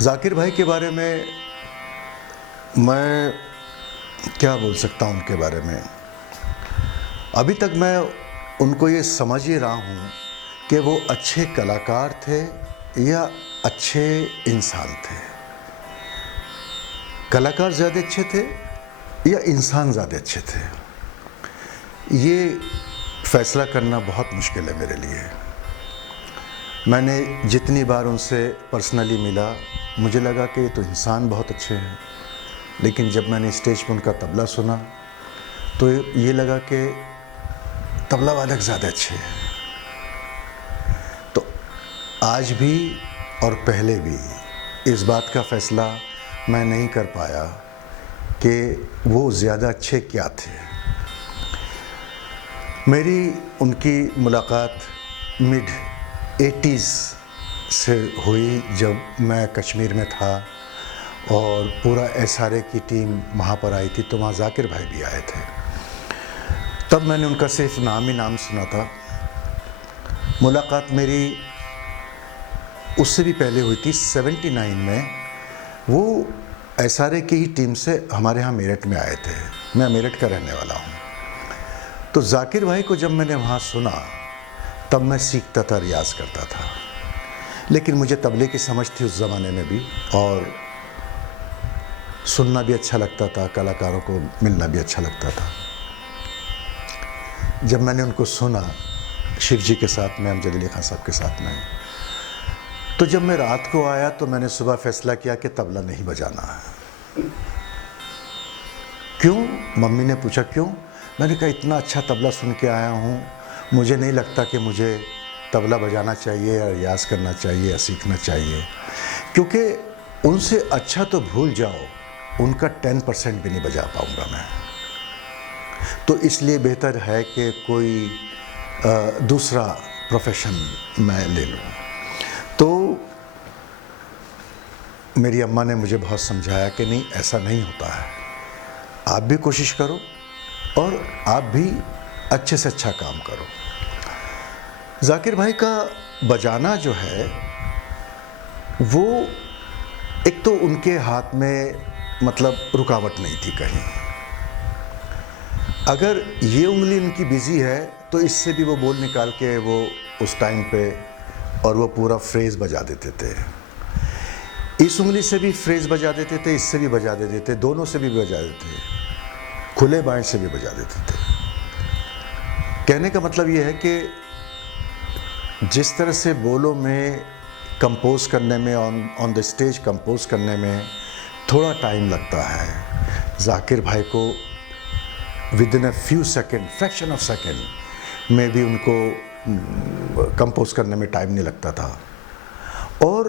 जाकिर भाई के बारे में मैं क्या बोल सकता हूँ उनके बारे में। अभी तक मैं उनको ये समझ ही रहा हूँ कि वो अच्छे कलाकार थे या अच्छे इंसान थे। कलाकार ज़्यादा अच्छे थे या इंसान ज़्यादा अच्छे थे, ये फ़ैसला करना बहुत मुश्किल है मेरे लिए। मैंने जितनी बार उनसे पर्सनली मिला, मुझे लगा कि ये तो इंसान बहुत अच्छे हैं, लेकिन जब मैंने स्टेज पर उनका तबला सुना तो ये लगा कि तबला वादक ज़्यादा अच्छे हैं। तो आज भी और पहले भी इस बात का फ़ैसला मैं नहीं कर पाया कि वो ज़्यादा अच्छे क्या थे। मेरी उनकी मुलाकात मिड 80s से हुई, जब मैं कश्मीर में था और पूरा SRA की टीम वहाँ पर आई थी, तो वहाँ जाकिर भाई भी आए थे। तब मैंने उनका सिर्फ नाम ही नाम सुना था। मुलाकात मेरी उससे भी पहले हुई थी 79 में। वो SRA की ही टीम से हमारे यहाँ मेरठ में आए थे। मैं मेरठ का रहने वाला हूँ। तो जाकिर भाई को जब मैंने वहाँ सुना तब मैं सीखता था, रियाज़ करता था, लेकिन मुझे तबले की समझ थी उस ज़माने में भी, और सुनना भी अच्छा लगता था, कलाकारों को मिलना भी अच्छा लगता था। जब मैंने उनको सुना शिव जी के साथ में, अमजद अली खान साहब के साथ में, तो जब मैं रात को आया तो मैंने सुबह फैसला किया कि तबला नहीं बजाना है। क्यों? मम्मी ने पूछा क्यों? मैंने कहा इतना अच्छा तबला सुन के आया हूँ, मुझे नहीं लगता कि मुझे तबला बजाना चाहिए या रियाज़ करना चाहिए या सीखना चाहिए, क्योंकि उनसे अच्छा तो भूल जाओ, उनका 10% भी नहीं बजा पाऊँगा मैं। तो इसलिए बेहतर है कि कोई दूसरा प्रोफेशन मैं ले लूँ। तो मेरी अम्मा ने मुझे बहुत समझाया कि नहीं, ऐसा नहीं होता है, आप भी कोशिश करो और आप भी अच्छे से अच्छा काम करो। जाकिर भाई का बजाना जो है वो, एक तो उनके हाथ में मतलब रुकावट नहीं थी कहीं। अगर ये उंगली उनकी बिजी है तो इससे भी वो बोल निकाल के वो उस टाइम पे और वो पूरा फ्रेज़ बजा देते थे। इस उंगली से भी फ्रेज़ बजा देते थे, इससे भी बजा देते थे, दोनों से भी बजा देते थे, खुले बाएं से भी बजा देते थे। कहने का मतलब ये है कि जिस तरह से बोलों में कंपोज करने में, ऑन द स्टेज कंपोज करने में थोड़ा टाइम लगता है, जाकिर भाई को within a few second, fraction of second में भी उनको कंपोज करने में टाइम नहीं लगता था। और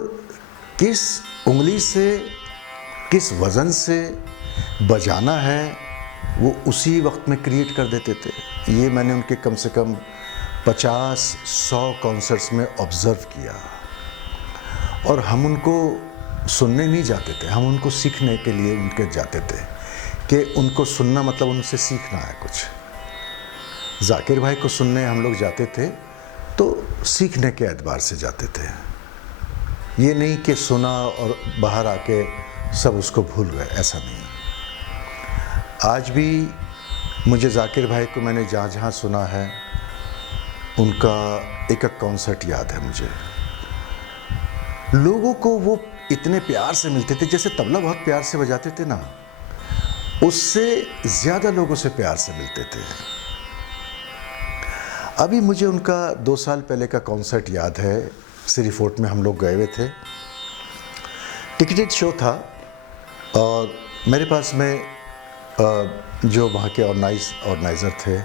किस उंगली से, किस वज़न से बजाना है, वो उसी वक्त में क्रिएट कर देते थे। ये मैंने उनके कम से कम 50-100 कॉन्सर्ट्स में ऑब्ज़र्व किया। और हम उनको सुनने नहीं जाते थे, हम उनको सीखने के लिए उनके जाते थे, कि उनको सुनना मतलब उनसे सीखना है कुछ। जाकिर भाई को सुनने हम लोग जाते थे तो सीखने के एतबार से जाते थे, ये नहीं कि सुना और बाहर आके सब उसको भूल गए, ऐसा नहीं। आज भी मुझे जाकिर भाई को मैंने जहाँ जहाँ सुना है, उनका एक एक कॉन्सर्ट याद है मुझे। लोगों को वो इतने प्यार से मिलते थे, जैसे तबला बहुत प्यार से बजाते थे ना, उससे ज़्यादा लोगों से प्यार से मिलते थे। अभी मुझे उनका 2 साल पहले का कॉन्सर्ट याद है, सिटी फोर्ट में हम लोग गए हुए थे। टिकटेड शो था और मेरे पास में जो वहाँ के ऑर्गेनाइज़र थे,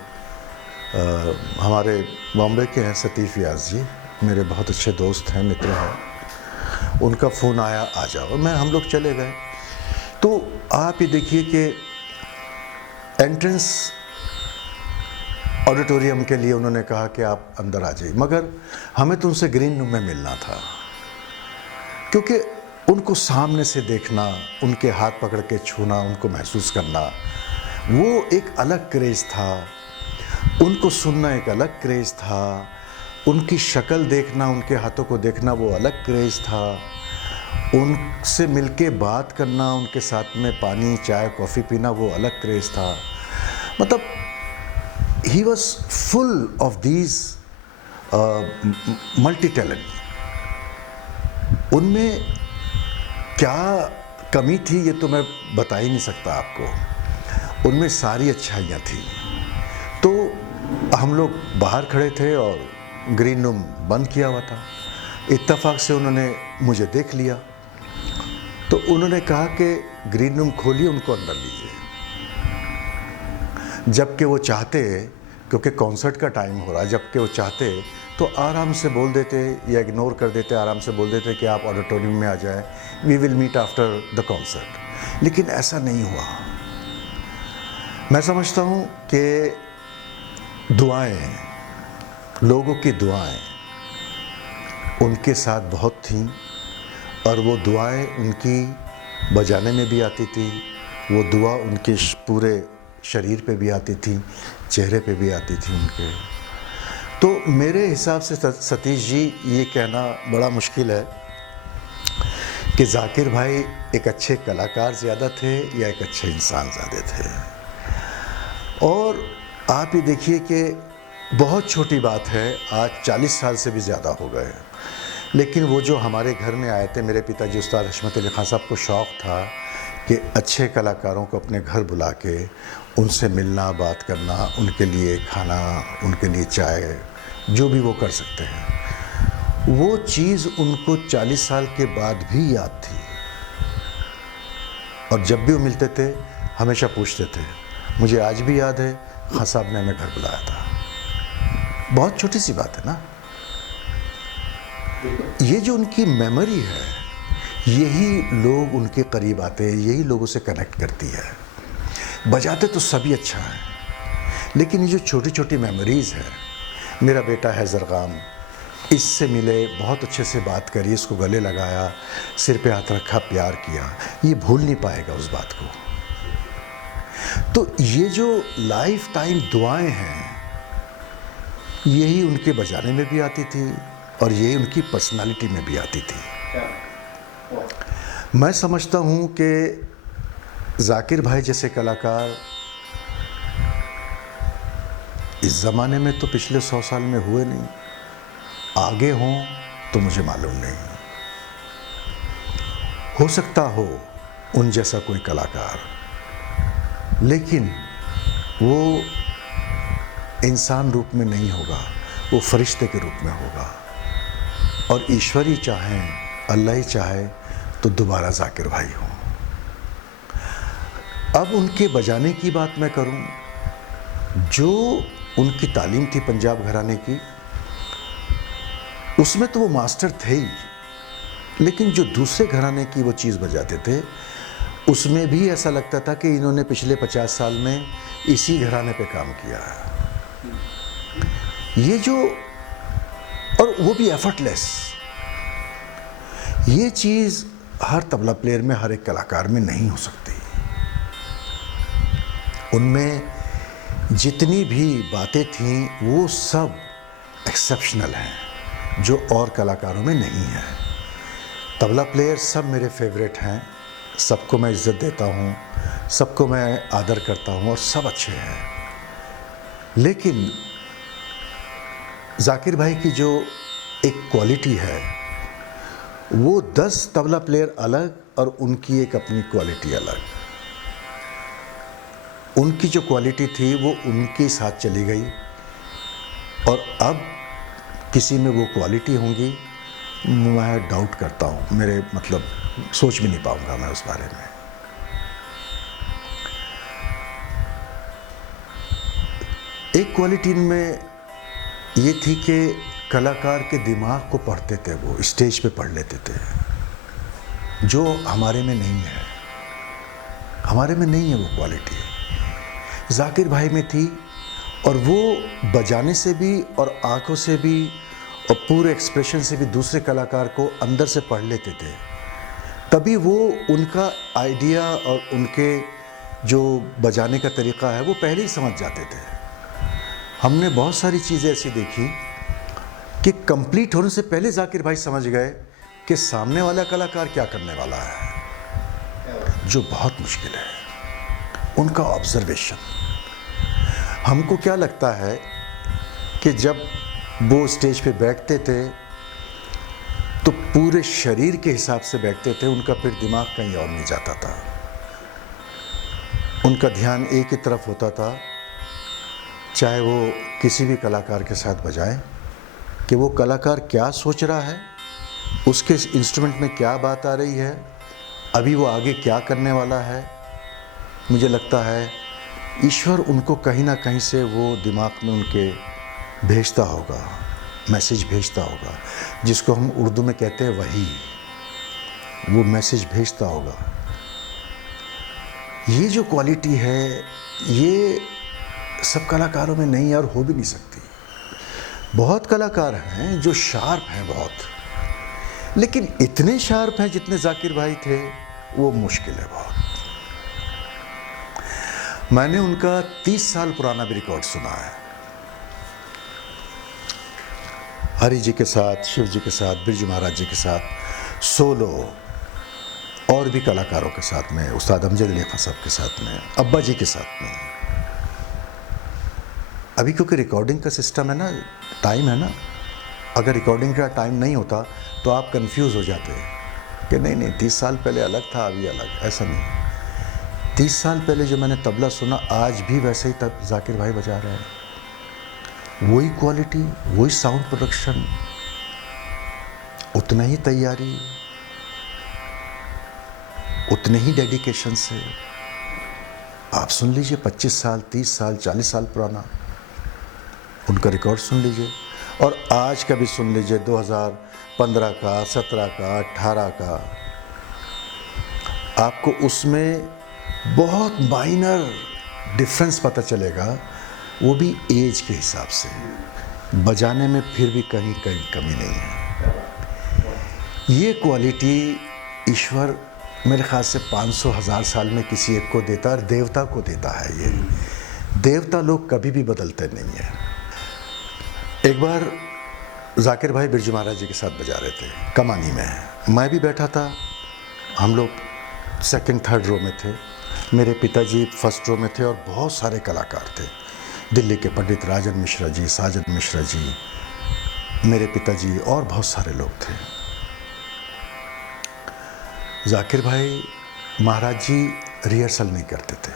हमारे बॉम्बे के हैं सतीफ़ याज़ जी, मेरे बहुत अच्छे दोस्त हैं, मित्र हैं। उनका फ़ोन आया, आ जाओ। हम लोग चले गए। तो आप ये देखिए कि एंट्रेंस ऑडिटोरियम के लिए उन्होंने कहा कि आप अंदर आ जाइए, मगर हमें तो उनसे ग्रीन रूम में मिलना था, क्योंकि उनको सामने से देखना, उनके हाथ पकड़ के छूना, उनको महसूस करना, वो एक अलग क्रेज़ था। उनको सुनना एक अलग क्रेज़ था। उनकी शक्ल देखना, उनके हाथों को देखना, वो अलग क्रेज़ था। उनसे मिलके बात करना, उनके साथ में पानी चाय कॉफ़ी पीना, वो अलग क्रेज़ था। मतलब he was full of these multi talent. उनमें क्या कमी थी ये तो मैं बता ही नहीं सकता आपको, उनमें सारी अच्छाइयाँ थी। तो हम लोग बाहर खड़े थे और ग्रीन रूम बंद किया हुआ था। इत्तेफाक से उन्होंने मुझे देख लिया, तो उन्होंने कहा कि ग्रीन रूम खोलिए, उनको अंदर लीजिए। जबकि वो चाहते, क्योंकि कॉन्सर्ट का टाइम हो रहा है, जबकि वो चाहते तो आराम से बोल देते या इग्नोर कर देते, आराम से बोल देते कि आप ऑडिटोरियम में आ जाएं, we will meet after the concert. लेकिन ऐसा नहीं हुआ। मैं समझता हूँ कि दुआएं, लोगों की दुआएं उनके साथ बहुत थीं, और वो दुआएं उनकी बजाने में भी आती थी, वो दुआ उनके पूरे शरीर पे भी आती थी, चेहरे पे भी आती थी उनके। तो मेरे हिसाब से सतीश जी, ये कहना बड़ा मुश्किल है कि जाकिर भाई एक अच्छे कलाकार ज़्यादा थे या एक अच्छे इंसान ज़्यादा थे। और आप ये देखिए कि बहुत छोटी बात है, आज 40 साल से भी ज़्यादा हो गए, लेकिन वो जो हमारे घर में आए थे, मेरे पिताजी उस्ताद हशमत अली खान साहब को शौक़ था कि अच्छे कलाकारों को अपने घर बुला के उनसे मिलना, बात करना, उनके लिए खाना, उनके लिए चाय, जो भी वो कर सकते हैं। वो चीज़ उनको 40 साल के बाद भी याद थी, और जब भी वो मिलते थे हमेशा पूछते थे। मुझे आज भी याद है, खान साहब ने हमें घर बुलाया था। बहुत छोटी सी बात है ना। ये जो उनकी मेमोरी है, यही लोग उनके करीब आते हैं, यही लोगों से कनेक्ट करती है। बजाते तो सभी अच्छा है, लेकिन ये जो छोटी छोटी मेमोरीज़ है, मेरा बेटा है ज़रगाम, इससे मिले, बहुत अच्छे से बात करी, इसको गले लगाया, सिर पे हाथ रखा, प्यार किया, ये भूल नहीं पाएगा उस बात को। तो ये जो लाइफ टाइम दुआएं हैं, यही उनके बजाने में भी आती थी और यही उनकी पर्सनालिटी में भी आती थी। मैं समझता हूँ कि जाकिर भाई जैसे कलाकार इस ज़माने में तो पिछले 100 साल में हुए नहीं, आगे हों तो मुझे मालूम नहीं। हो सकता हो उन जैसा कोई कलाकार, लेकिन वो इंसान रूप में नहीं होगा, वो फरिश्ते के रूप में होगा। और ईश्वर ही चाहें, अल्लाह ही चाहे तो दोबारा जाकिर भाई हों। अब उनके बजाने की बात मैं करूं, जो उनकी तालीम थी पंजाब घराने की, उसमें तो वो मास्टर थे ही, लेकिन जो दूसरे घराने की वो चीज़ बजाते थे, उसमें भी ऐसा लगता था कि इन्होंने पिछले 50 साल में इसी घराने पे काम किया है। ये जो, और वो भी एफर्टलेस, ये चीज़ हर तबला प्लेयर में, हर एक कलाकार में नहीं हो सकती। उनमें जितनी भी बातें थीं वो सब एक्सेप्शनल हैं, जो और कलाकारों में नहीं है। तबला प्लेयर सब मेरे फेवरेट हैं, सबको मैं इज़्ज़त देता हूँ, सबको मैं आदर करता हूँ और सब अच्छे हैं। लेकिन जाकिर भाई की जो एक क्वालिटी है, वो 10 तबला प्लेयर अलग और उनकी एक अपनी क्वालिटी अलग। उनकी जो क्वालिटी थी वो उनके साथ चली गई, और अब किसी में वो क्वालिटी होंगी, मैं डाउट करता हूँ, मेरे मतलब सोच भी नहीं पाऊँगा मैं उस बारे में। एक क्वालिटी इनमें ये थी कि कलाकार के दिमाग को पढ़ते थे, वो स्टेज पे पढ़ लेते थे, जो हमारे में नहीं है। हमारे में नहीं है वो क्वालिटी, जाकिर भाई में थी। और वो बजाने से भी और आंखों से भी और पूरे एक्सप्रेशन से भी दूसरे कलाकार को अंदर से पढ़ लेते थे, तभी वो उनका आइडिया और उनके जो बजाने का तरीक़ा है वो पहले ही समझ जाते थे। हमने बहुत सारी चीज़ें ऐसी देखी कि कंप्लीट होने से पहले जाकिर भाई समझ गए कि सामने वाला कलाकार क्या करने वाला है, जो बहुत मुश्किल है, उनका ऑब्जर्वेशन। हमको क्या लगता है कि जब वो स्टेज पे बैठते थे तो पूरे शरीर के हिसाब से बैठते थे, उनका फिर दिमाग कहीं और नहीं जाता था, उनका ध्यान एक ही तरफ होता था, चाहे वो किसी भी कलाकार के साथ बजाएं, कि वो कलाकार क्या सोच रहा है, उसके इंस्ट्रूमेंट में क्या बात आ रही है, अभी वो आगे क्या करने वाला है। मुझे लगता है ईश्वर उनको कहीं ना कहीं से वो दिमाग में उनके भेजता होगा, मैसेज भेजता होगा, जिसको हम उर्दू में कहते हैं वही, वो मैसेज भेजता होगा। ये जो क्वालिटी है ये सब कलाकारों में नहीं और हो भी नहीं सकती। बहुत कलाकार हैं जो शार्प हैं बहुत, लेकिन इतने शार्प हैं जितने जाकिर भाई थे वो मुश्किल है बहुत। मैंने उनका 30 साल पुराना भी रिकॉर्ड सुना है, हरि जी के साथ, शिव जी के साथ, बिरजू महाराज जी के साथ, सोलो, और भी कलाकारों के साथ में, उस्ताद अमजद अली खां साहब के साथ में, अब्बा जी के साथ में। अभी क्योंकि रिकॉर्डिंग का सिस्टम है ना, टाइम है ना, अगर रिकॉर्डिंग का टाइम नहीं होता तो आप कंफ्यूज हो जाते हैं कि नहीं 30 साल पहले अलग था, अभी अलग। ऐसा नहीं, 30 साल पहले जो मैंने तबला सुना आज भी वैसे ही तब जाकिर भाई बजा रहे हैं, वही क्वालिटी, वही साउंड प्रोडक्शन, उतना ही तैयारी, उतने ही डेडिकेशन से। आप सुन लीजिए 25 साल, 30 साल, 40 साल पुराना उनका रिकॉर्ड सुन लीजिए, और आज का भी सुन लीजिए, 2015 का, 17 का, 18 का। आपको उसमें बहुत माइनर डिफरेंस पता चलेगा, वो भी एज के हिसाब से। बजाने में फिर भी कहीं कमी नहीं है। ये क्वालिटी ईश्वर मेरे ख्याल से 500,000 साल में किसी एक को देता है, और देवता को देता है। ये देवता लोग कभी भी बदलते नहीं हैं। एक बार जाकिर भाई बिरजू महाराज जी के साथ बजा रहे थे कमानी में, मैं भी बैठा था, हम लोग सेकंड थर्ड रो में थे, मेरे पिताजी फर्स्ट रो में थे, और बहुत सारे कलाकार थे, दिल्ली के पंडित राजन मिश्रा जी, साजन मिश्रा जी, मेरे पिताजी, और बहुत सारे लोग थे। जाकिर भाई महाराज जी रिहर्सल नहीं करते थे,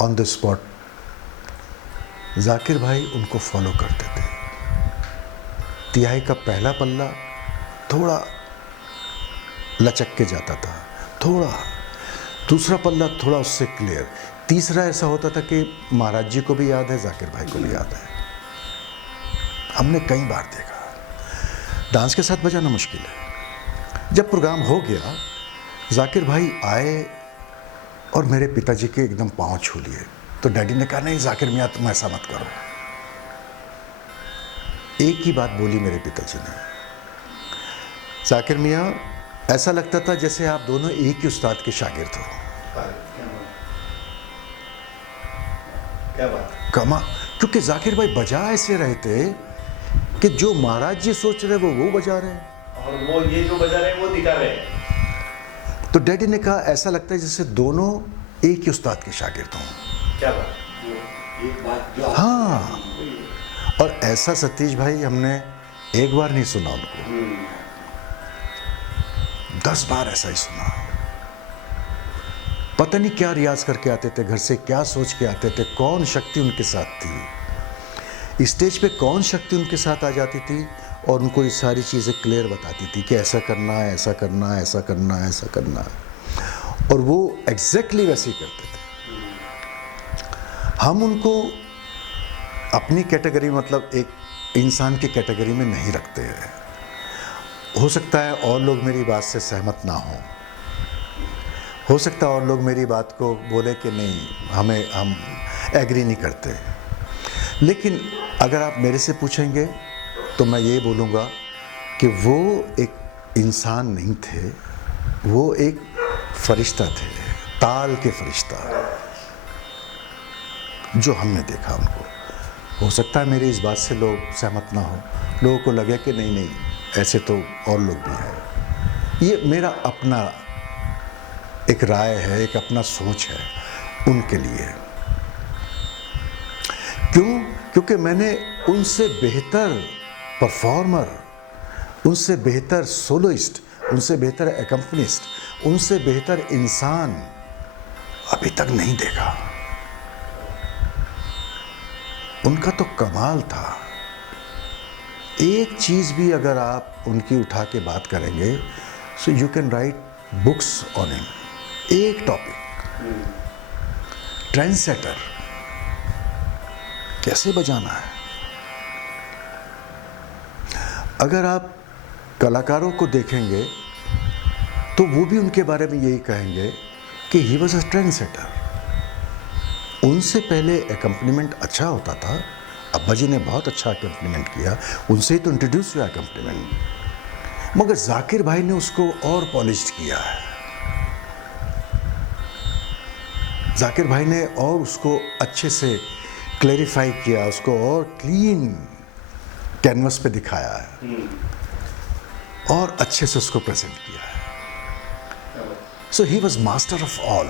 ऑन द स्पॉट जाकिर भाई उनको फॉलो करते थे। तिहाई का पहला पल्ला थोड़ा लचक के जाता था, थोड़ा दूसरा पल्ला थोड़ा उससे क्लियर, तीसरा ऐसा होता था कि महाराज जी को भी याद है, जाकिर भाई को भी याद है। हमने कई बार देखा। डांस के साथ बजाना मुश्किल है। जब प्रोग्राम हो गया, जाकिर भाई आए और मेरे पिताजी के एकदम पांव छू लिए, तो डैडी ने कहा नहीं जाकिर मियाँ तुम ऐसा मत करो। एक ही बात बोली मेरे पिताजी ने, जाकिर मियाँ ऐसा लगता था जैसे आप दोनों एक ही उस्ताद के शागिर्द हो। क्या बात? कमा, क्योंकि जाकिर भाई बजा ऐसे रहे थे कि जो महाराज जी सोच रहे वो बजा रहे हैं, और वो ये जो बजा रहे हैं वो दिखा रहे हैं। तो डैडी ने कहा ऐसा लगता है जैसे दोनों एक ही उस्ताद के शागिर्द हों। क्या बात? एक बात जो हाँ, और ऐसा सतीश भाई हमने एक बार नहीं सुना उनको, 10 बार ऐसा ही सुना। पता नहीं क्या रियाज करके आते थे घर से, क्या सोच के आते थे, कौन शक्ति उनके साथ थी, स्टेज पे कौन शक्ति उनके साथ आ जाती थी और उनको ये सारी चीज़ें क्लियर बताती थी कि ऐसा करना है, ऐसा करना है, ऐसा करना है, ऐसा करना है, और वो एग्जैक्टली वैसे ही करते थे। हम उनको अपनी कैटेगरी, मतलब एक इंसान की कैटेगरी में नहीं रखते हैं। हो सकता है और लोग मेरी बात से सहमत ना हो सकता है और लोग मेरी बात को बोले कि नहीं हम एग्री नहीं करते, लेकिन अगर आप मेरे से पूछेंगे तो मैं ये बोलूँगा कि वो एक इंसान नहीं थे, वो एक फरिश्ता थे, ताल के फरिश्ता, जो हमने देखा उनको। हो सकता है मेरी इस बात से लोग सहमत ना हो, लोगों को लगे कि नहीं ऐसे तो और लोग भी हैं। ये मेरा अपना एक राय है, एक अपना सोच है उनके लिए। क्यों? क्योंकि मैंने उनसे बेहतर परफॉर्मर, उनसे बेहतर सोलोइस्ट, उनसे बेहतर एकम्पनिस्ट, उनसे बेहतर इंसान अभी तक नहीं देखा। उनका तो कमाल था। एक चीज़ भी अगर आप उनकी उठा के बात करेंगे, so you can write books on him. एक टॉपिक, ट्रेंडसेटर, कैसे बजाना है। अगर आप कलाकारों को देखेंगे तो वो भी उनके बारे में यही कहेंगे कि ही वॉज अ ट्रेंडसेटर। उनसे पहले एकम्पनीमेंट अच्छा होता था, अब्बा जी ने बहुत अच्छा एकम्पनीमेंट किया, उनसे ही तो इंट्रोड्यूस हुआ एकम्पनीमेंट, मगर जाकिर भाई ने उसको और पॉलिश्ड किया है। जाकिर भाई ने और उसको अच्छे से क्लैरिफाई किया, उसको और क्लीन कैनवस पे दिखाया है और अच्छे से उसको प्रेजेंट किया है। So he was master of all.